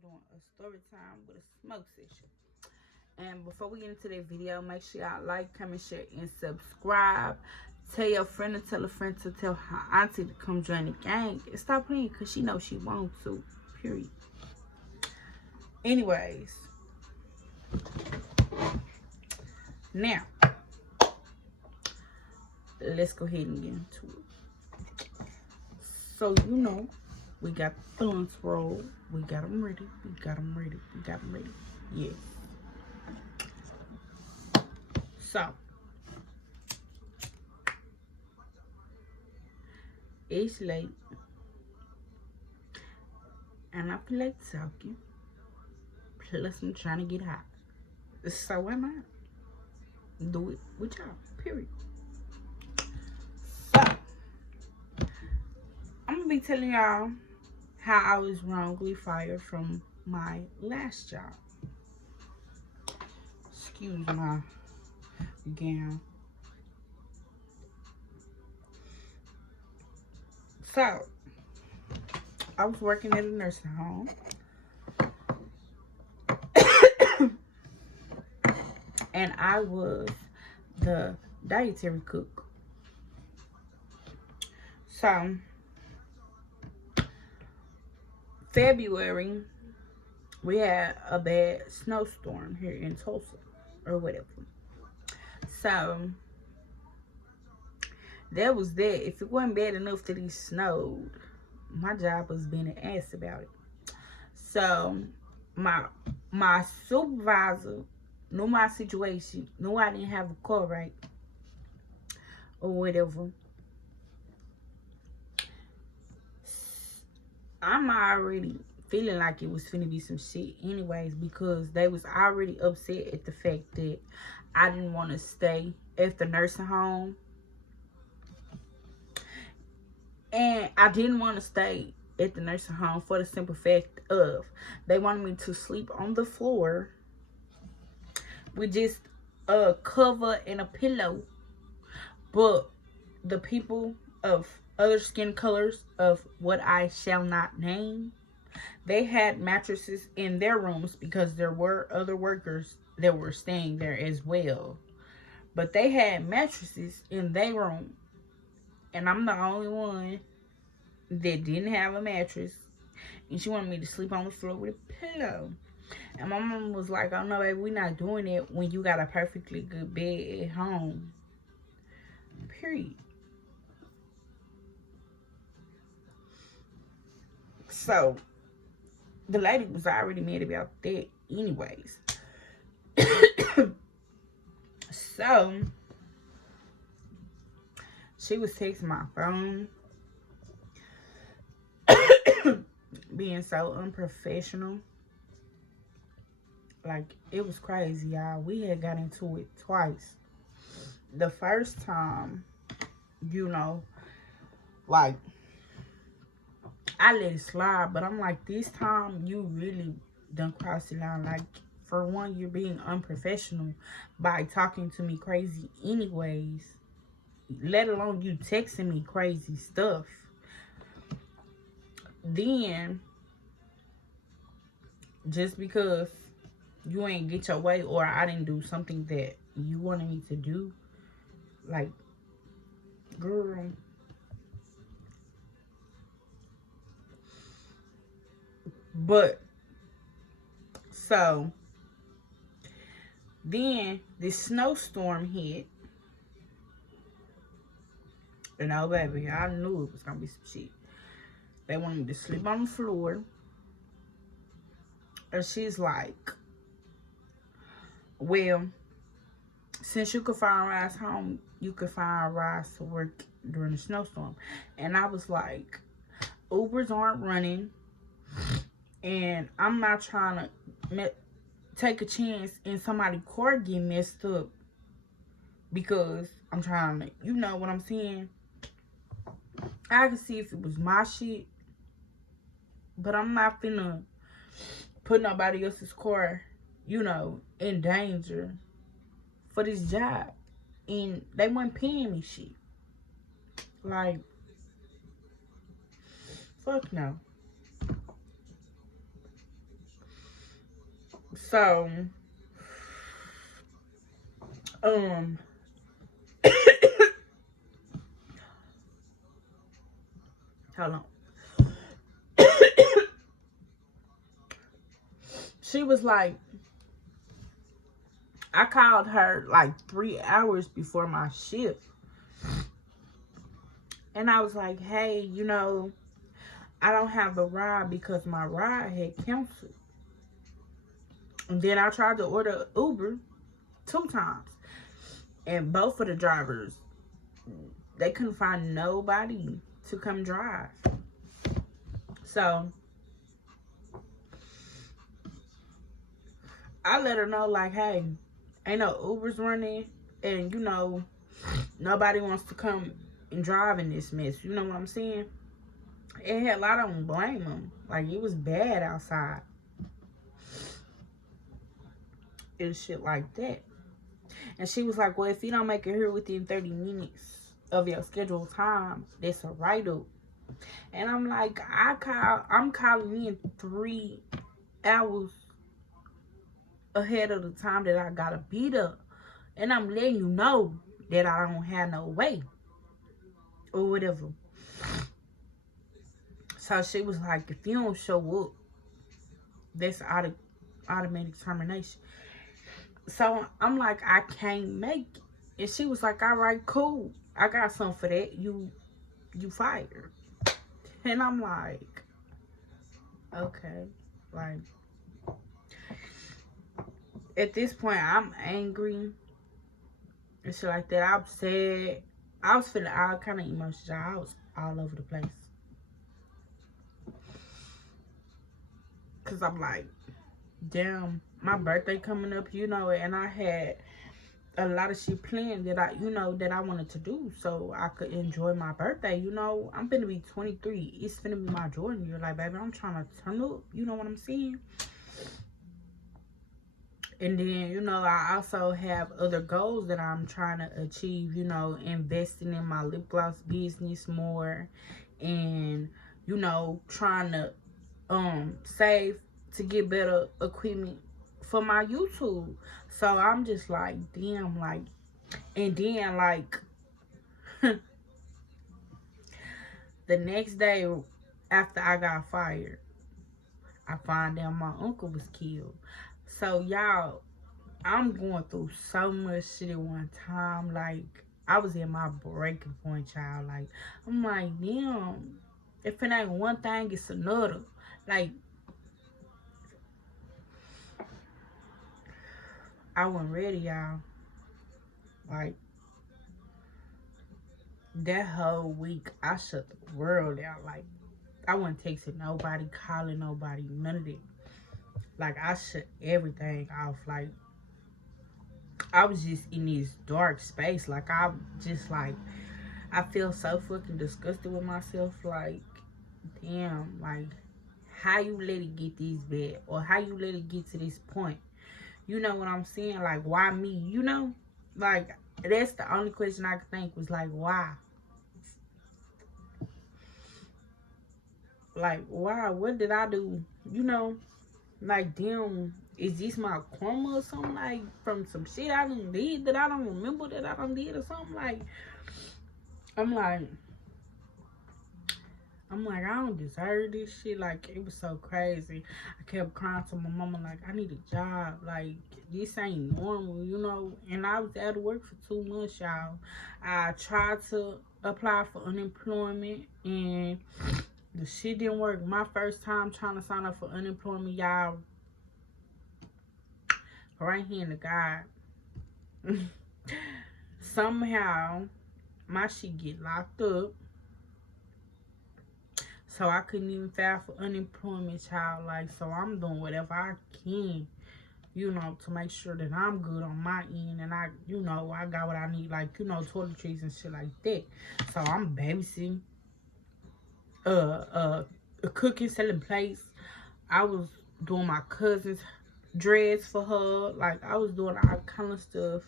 be doing a story time with a smoke session. And before we get into that video, make sure y'all like, comment, share, and subscribe. Tell your friend to tell a friend to tell her auntie to come join the gang. And stop playing because she knows she wants to. Period. Anyways. Now. Let's go ahead and get into it. So, you know, we got the blunts rolled. We got them ready. We got them ready. We got them ready. Yes. So, it's late. And I feel like talking. Plus, I'm trying to get hot. So, why not? Do it with y'all. Period. So, I'm going to be telling y'all how I was wrongly fired from my last job. Excuse my gown. So, I was working at a nursing home. And I was the dietary cook. So, February, we had a bad snowstorm here in Tulsa, or whatever. So, that was that. If it wasn't bad enough that it snowed, my job was being an ass about it. So, my supervisor knew my situation, knew I didn't have a car right, or whatever. I'm already feeling like it was finna be some shit anyways, because they was already upset at the fact that I didn't want to stay at the nursing home. And I didn't want to stay at the nursing home for the simple fact of they wanted me to sleep on the floor with just a cover and a pillow. But the people of other skin colors of what I shall not name, they had mattresses in their rooms because there were other workers that were staying there as well. But they had mattresses in their room. And I'm the only one that didn't have a mattress. And she wanted me to sleep on the floor with a pillow. And my mom was like, oh no, baby, we're not doing it when you got a perfectly good bed at home. Period. So, the lady was already mad about that anyways. So, she was texting my phone. Being so unprofessional. Like, it was crazy, y'all. We had got into it twice. The first time, you know, like, I let it slide, but I'm like, this time you really done crossed the line. Like, for one, you're being unprofessional by talking to me crazy anyways, let alone you texting me crazy stuff. Then, just because you ain't get your way or I didn't do something that you wanted me to do, like, girl, but so then this snowstorm hit, and oh baby, I knew it was gonna be some shit. They wanted me to sleep on the floor, and she's like, well, since you could find rides home, you could find rides to work during the snowstorm. And I was like, Ubers aren't running, and I'm not trying to take a chance in somebody's car get messed up because I'm trying to, you know what I'm saying? I could see if it was my shit, but I'm not finna put nobody else's car, you know, in danger for this job. And they weren't paying me shit. Like, fuck no. So, um, hold on. She was like, I called her like 3 hours before my shift. And I was like, hey, I don't have a ride because my ride had canceled. And then I tried to order Uber 2 times. And both of the drivers, they couldn't find nobody to come drive. So I let her know, like, hey, ain't no Ubers running. And, nobody wants to come and drive in this mess. You know what I'm saying? And hell, I don't blame them. Like, it was bad outside. And shit like that. And she was like, well, if you don't make it here within 30 minutes of your scheduled time, that's a write-up. And I'm like, I'm calling in 3 hours ahead of the time that I gotta be there. And I'm letting you know that I don't have no way. Or whatever. So she was like, if you don't show up, that's automatic termination. So I'm like, I can't make it. And she was like, all right, cool. I got something for that. You fired. And I'm like, okay. Like, at this point, I'm angry and shit like that. I'm sad. I was feeling all kind of emotions. I was all over the place. Because I'm like, damn, my birthday coming up, and I had a lot of shit planned that that I wanted to do so I could enjoy my birthday. I'm finna be 23. It's finna be my Jordan year. Like, baby, I'm trying to turn up. You know what I'm saying? And then, I also have other goals that I'm trying to achieve, investing in my lip gloss business more and, trying to save to get better equipment for my YouTube. So I'm just like, damn, like, and then like the next day after I got fired, I found out my uncle was killed. So y'all, I'm going through so much shit at one time. Like, I was in my breaking point, child. Like, I'm like, damn, if it ain't one thing, it's another. Like, I wasn't ready, y'all. Like, that whole week, I shut the world out. Like, I wasn't texting nobody, calling nobody, none of that. Like, I shut everything off. Like, I was just in this dark space. Like, I feel so fucking disgusted with myself. Like, damn, like, how you let it get this bad? Or how you let it get to this point? You know what I'm saying? Like, why me? Like, that's the only question I could think was, like, why? Like, why? What did I do? Like, damn, is this my karma or something? Like, from some shit I done did that I don't remember that I done did or something? Like, I'm like, I don't deserve this shit. Like, it was so crazy. I kept crying to my mama, like, I need a job. Like, this ain't normal, And I was out of work for 2 months, y'all. I tried to apply for unemployment, and the shit didn't work. My first time trying to sign up for unemployment, y'all. Right here in the God. Somehow, my shit get locked up. So I couldn't even file for unemployment, child. Like, so I'm doing whatever I can, to make sure that I'm good on my end. And I got what I need, like, toiletries and shit like that. So I'm babysitting, cooking, selling plates. I was doing my cousin's dreads for her. Like, I was doing all kind of stuff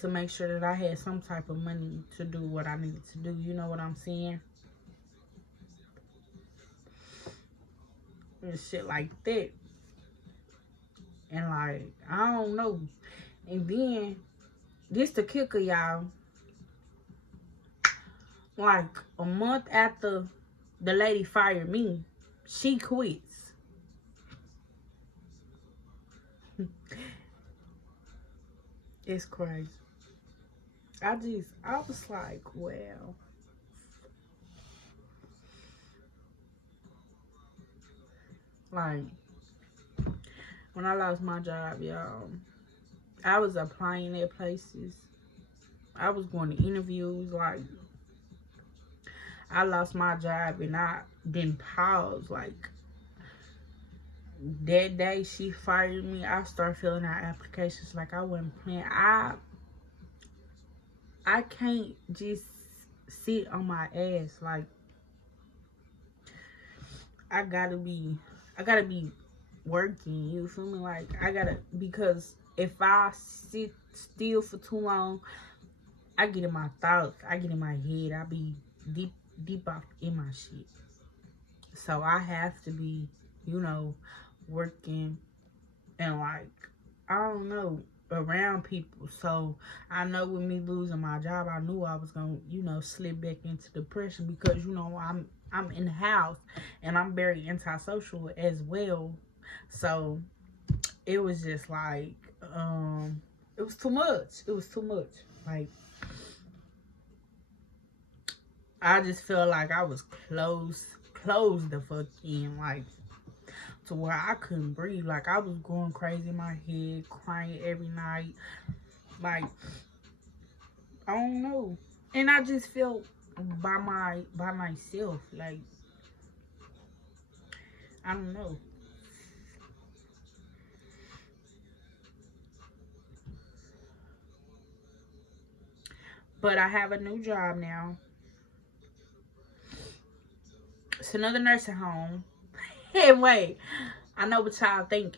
to make sure that I had some type of money to do what I needed to do. You know what I'm saying? And shit like that. And like, I don't know. And then this the kicker, y'all. Like a month after the lady fired me, she quits. It's crazy. I was like, well, like when I lost my job, y'all, I was applying at places. I was going to interviews. Like, I lost my job and I didn't pause. Like, that day she fired me, I started filling out applications like I wasn't playing. I can't just sit on my ass. Like, I gotta be working, you feel me? Like, I gotta, because if I sit still for too long, I get in my thoughts, I get in my head, I be deep off in my shit. So I have to be, you know, working and like, I don't know, around people. So I know with me losing my job, I knew I was gonna, you know, slip back into depression because, you know, I'm in the house and I'm very antisocial as well. So it was just like, it was too much. It was too much. Like, I just felt like I was closed the fuck in, like, to where I couldn't breathe. Like, I was going crazy in my head, crying every night. Like, I don't know. And I just felt by myself. Like, I don't know. But I have a new job now. It's another nursing home. Hey, wait. I know what y'all think.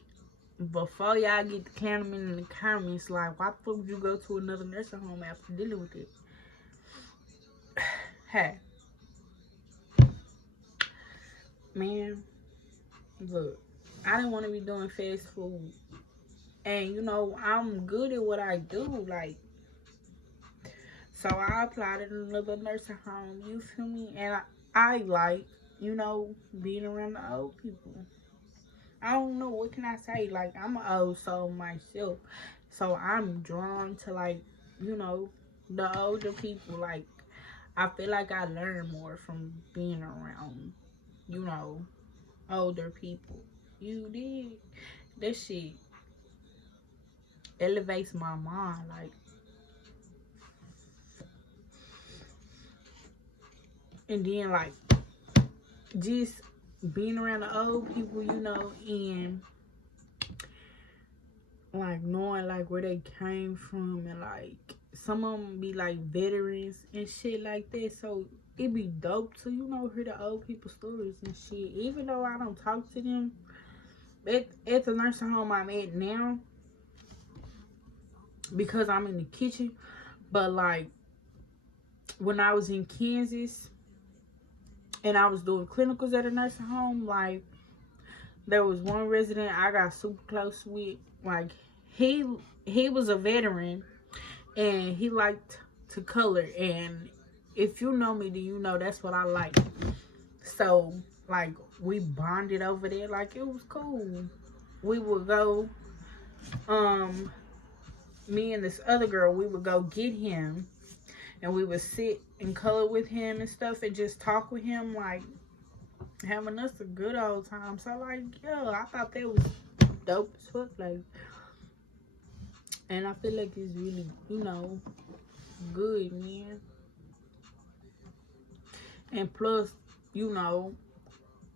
Before y'all get the cameraman in the comments, like, why the fuck would you go to another nursing home after dealing with it? Hey, man, look, I didn't want to be doing fast food. And, you know, I'm good at what I do. Like, so I applied at another nursing home, you feel me? And I like, you know, being around the old people. I don't know, what can I say? Like, I'm an old soul myself. So I'm drawn to, like, you know, the older people. Like, I feel like I learn more from being around, you know, older people. You did. That shit elevates my mind. Like, and then, like, just being around the old people, you know, and like knowing like where they came from, and like some of them be like veterans and shit like that. So it be dope to, you know, hear the old people stories and shit. Even though I don't talk to them at the nursing home I'm at now because I'm in the kitchen, but like when I was in Kansas and I was doing clinicals at a nursing home, like there was one resident I got super close with. Like, he he was a veteran and he liked to color, and if you know me, then you know that's what I like. So like we bonded over there. Like, it was cool. We would go, um me and this other girl, we would go get him and we would sit and color with him and stuff and just talk with him, like having us a good old time. So like, yeah, I thought that was dope as fuck. Like, and I feel like it's really, you know, good, man. And plus, you know,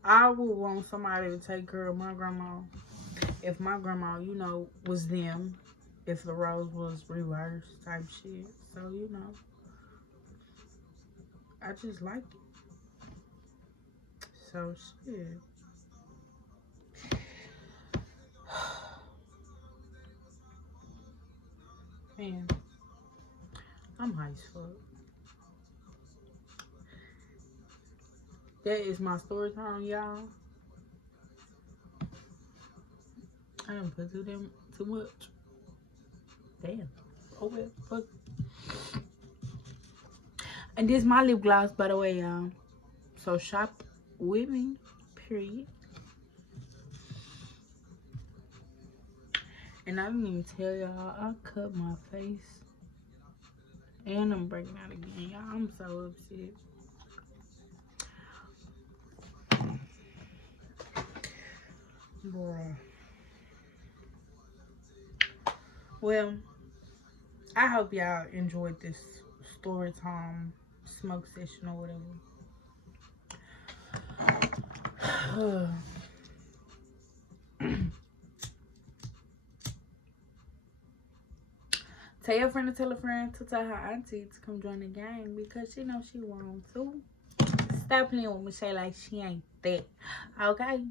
I would want somebody to take care of my grandma if my grandma, you know, was them. If the roles was reversed type shit. So, you know, I just like it. So, shit. Man, I'm high as fuck. That is my story time, y'all. I done put too much. Damn. Oh well, fuck. And this is my lip gloss, by the way, y'all. So shop with me, period. And I didn't even tell y'all, I cut my face. And I'm breaking out again, y'all. I'm so upset. Bruh. Well, I hope y'all enjoyed this story time smoke session or whatever. Tell your friend to tell a friend to tell her auntie to come join the gang because she knows she wrong too. Stop playing with Mashay like she ain't that. Okay?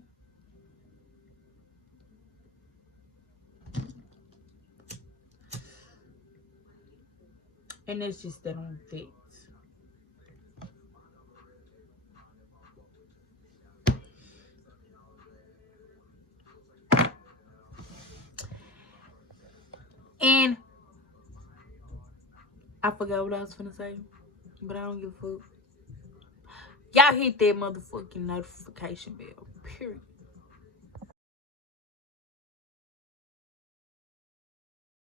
And it's just that on fit. And I forgot what I was finna say, but I don't give a fuck. Y'all hit that motherfucking notification bell. Period.